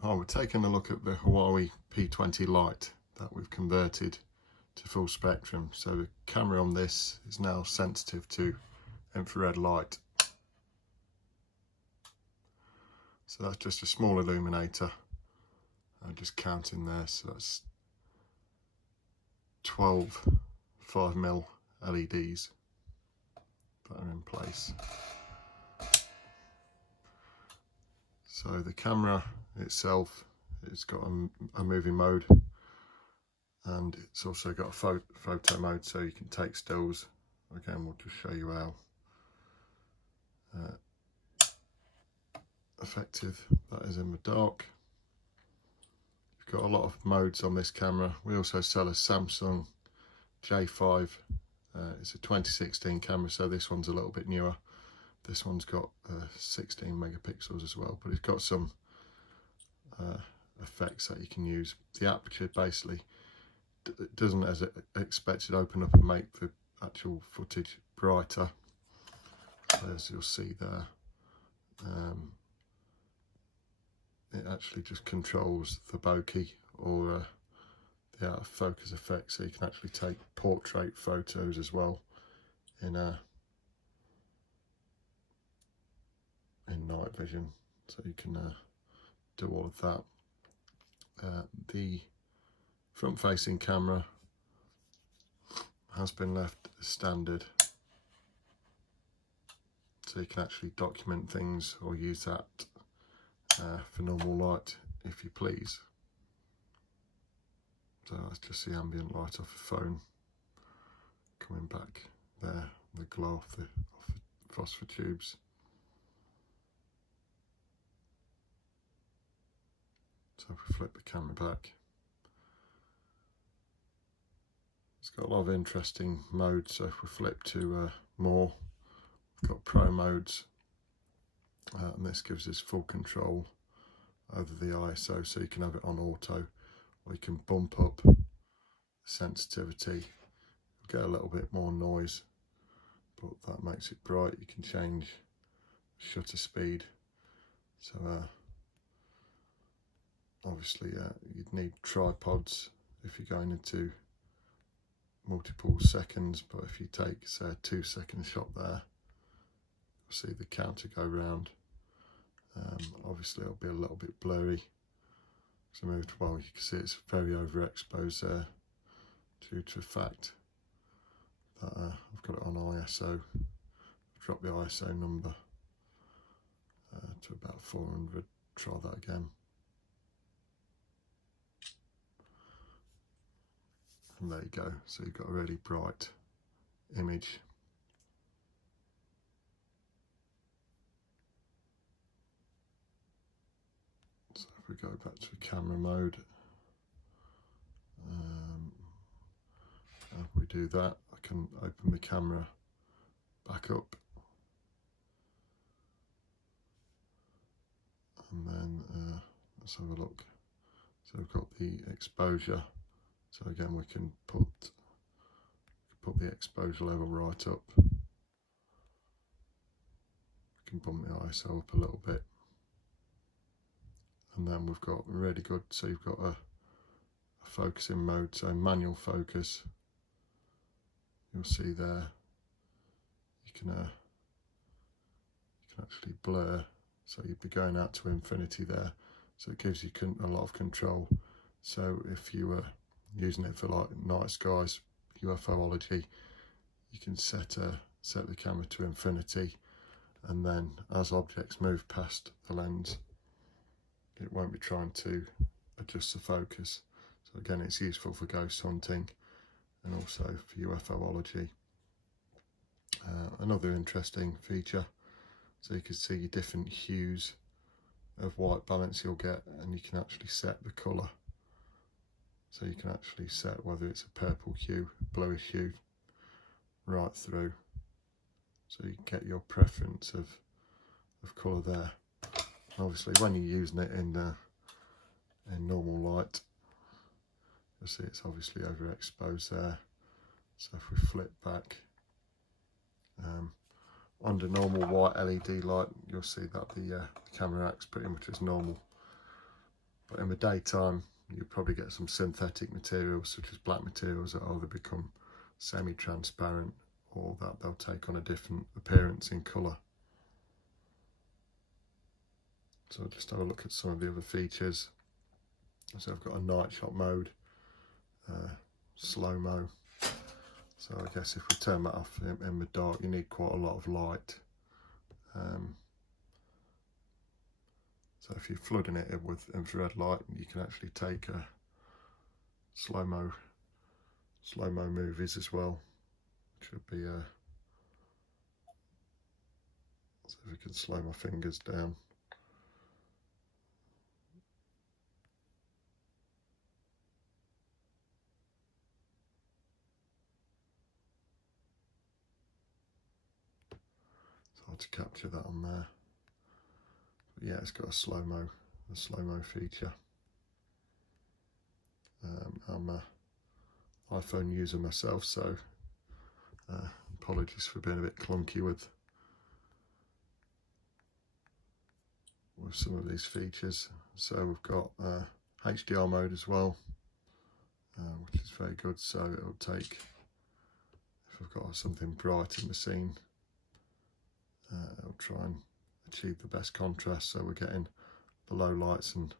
Oh, we're taking a look at the Huawei P20 Lite that we've converted to full spectrum. So the camera on this is now sensitive to infrared light. So that's just a small illuminator. I'm just counting there, so that's 12 5mm LEDs that are in place. So the camera itself, it's got a moving mode, and it's also got a photo mode, so you can take stills. Again, we'll just show you how effective that is in the dark. You've got a lot of modes on this camera. We also sell a Samsung J5. It's a 2016 camera, so this one's a little bit newer. This one's got 16 megapixels as well, but it's got some effects that you can use. The aperture basically doesn't, as expected, open up and make the actual footage brighter, as you'll see there. It actually just controls the bokeh or the out of focus effect, so you can actually take portrait photos as well in Nightvision, so you can do all of that. The front facing camera has been left standard, so you can actually document things or use that for normal light if you please. So that's just the ambient light off the phone coming back there, the glow off the phosphor tubes. So if we flip the camera back, it's got a lot of interesting modes. So if we flip to more, we've got pro modes, and this gives us full control over the ISO, so you can have it on auto, or you can bump up the sensitivity, get a little bit more noise, but that makes it bright. You can change shutter speed, so obviously you'd need tripods if you're going into multiple seconds, but if you take, say, a 2-second shot there, you'll see the counter go round. Obviously it'll be a little bit blurry, so moved, well, you can see it's very overexposed there due to the fact that I've got it on ISO. I've dropped the ISO number to about 400. Try that again. And there you go, so you've got a really bright image. So if we go back to camera mode, if we do that, I can open the camera back up, and then let's have a look. So we've got the exposure, so again we can put the exposure level right up. We can bump the ISO up a little bit, and then we've got really good, so you've got a focusing mode, so manual focus. You'll see there you can actually blur, so you'd be going out to infinity there, so it gives you a lot of control. So if you were using it for like night skies, UFOlogy, you can set the camera to infinity, and then as objects move past the lens, it won't be trying to adjust the focus. So again, it's useful for ghost hunting and also for UFOlogy. Another interesting feature, so you can see different hues of white balance you'll get, and you can actually set the colour. So you can actually set whether it's a purple hue, bluish hue, right through. So you can get your preference of colour there. Obviously when you're using it in normal light, you'll see it's obviously overexposed there. So if we flip back, under normal white LED light, you'll see that the camera acts pretty much as normal. But in the daytime, you probably get some synthetic materials such as black materials that either become semi-transparent or that they'll take on a different appearance in colour. So I'll just have a look at some of the other features. So I've got a night shot mode, slow-mo. So I guess if we turn that off in the dark, you need quite a lot of light. So if you're flooding it with infrared light, you can actually take a slow-mo movies as well. Should be so if I can slow my fingers down. It's hard to capture that on there. But yeah, it's got a slow-mo feature. I'm an iPhone user myself, so apologies for being a bit clunky with some of these features. So we've got HDR mode as well, which is very good. So it'll take, if I've got something bright in the scene, it'll try and achieve the best contrast, so we're getting the low lights and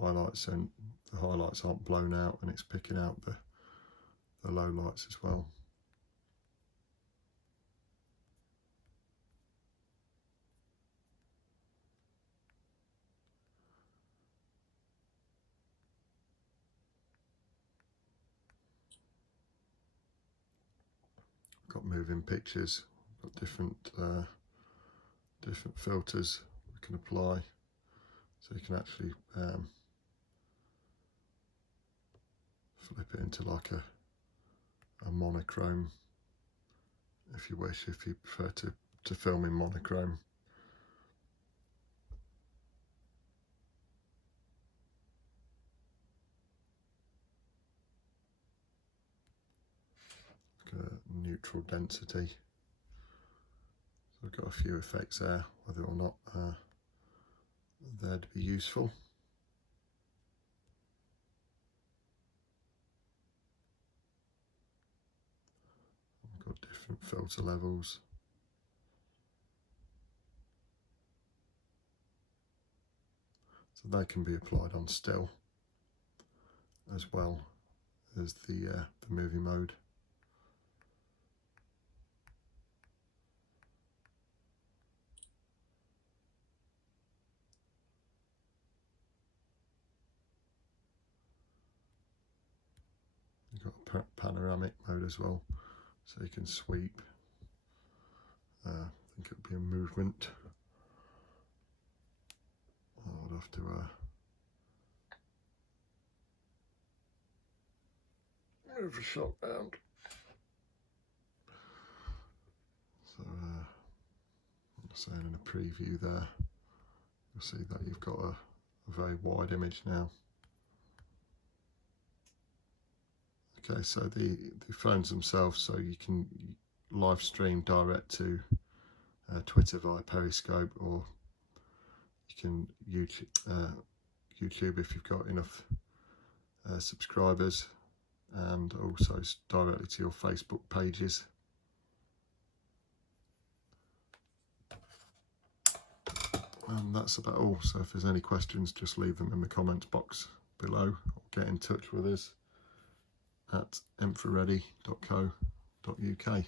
highlights, and the highlights aren't blown out, and it's picking out the low lights as well. Got moving pictures, got different filters we can apply, so you can actually flip it into like a monochrome if you wish, if you prefer to film in monochrome. Neutral density. So we've got a few effects there, whether or not they'd be useful. We've got different filter levels. So they can be applied on still as well as the movie mode. You've got a panoramic mode as well, so you can sweep. I think it would be a movement. I'd have to move the shot round. So, saying in a preview there, you'll see that you've got a very wide image now. Okay, so the phones themselves, so you can live stream direct to Twitter via Periscope, or you can YouTube if you've got enough subscribers, and also directly to your Facebook pages. And that's about all. So if there's any questions, just leave them in the comments box below, or get in touch with us at infraready.co.uk.